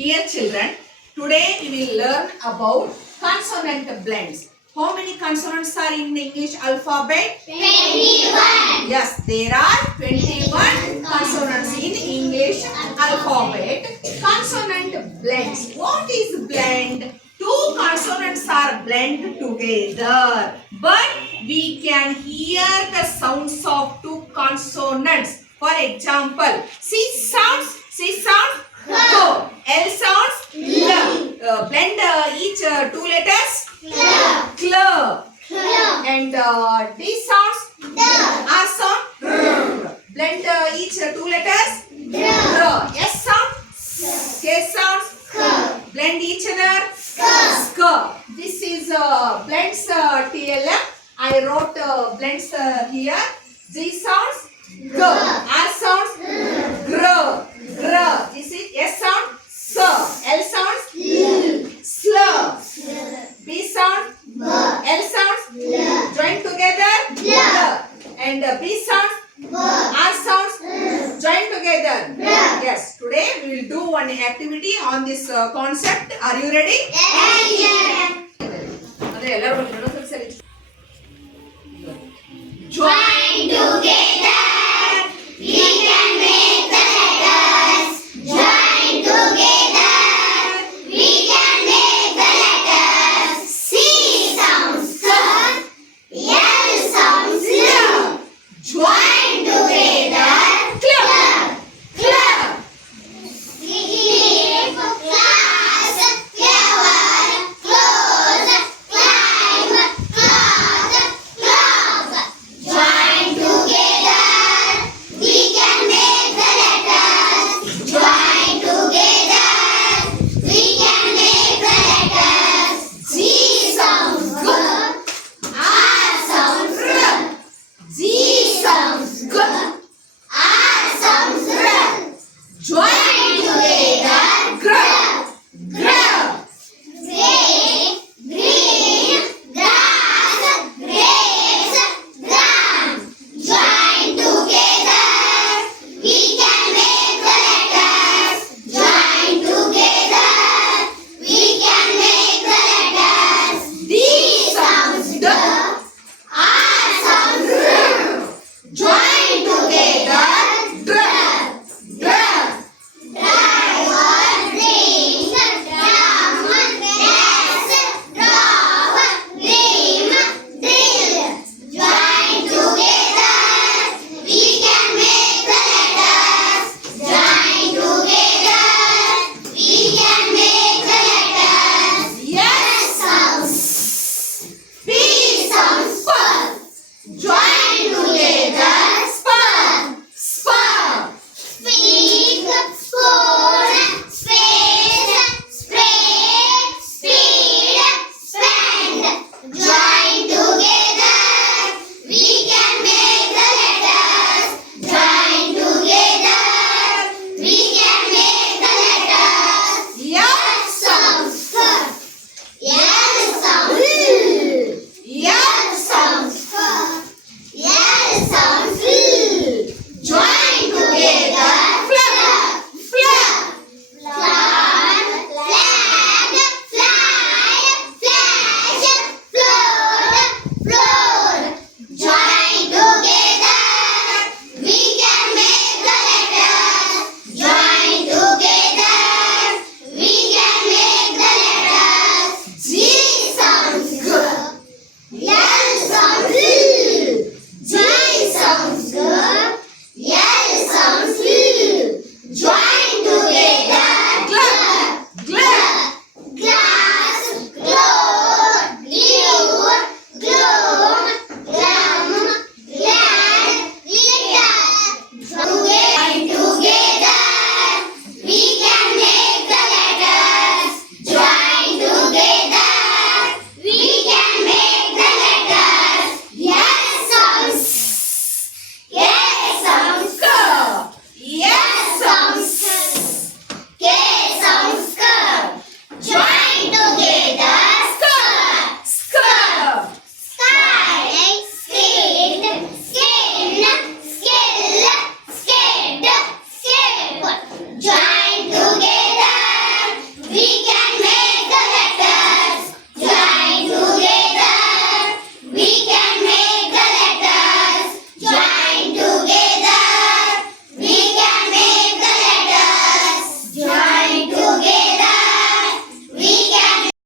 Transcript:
Dear children, today we will learn about consonant blends. How many consonants are in the English alphabet? 21. Yes, there are 21 consonants in English alphabet. Consonant blends. What is blend? Two consonants are blended together, but we can hear the sounds of two consonants. For example, C sounds go. L sounds l. Blend each two letters cl. And D sounds R sound r. Blend each two letters r. S sound K sounds blend each other sk. This is blends TLM. I wrote blends here. G sounds g. R sounds gr. Gr. This is S sound s. L sounds l. Sl. B sound L sounds join together l. And B sounds R sounds join together. Yes, today we will do one activity on this concept. Are you ready? Yes. ಅದೇ ಎಲ್ಲರೂ ಸರಿ.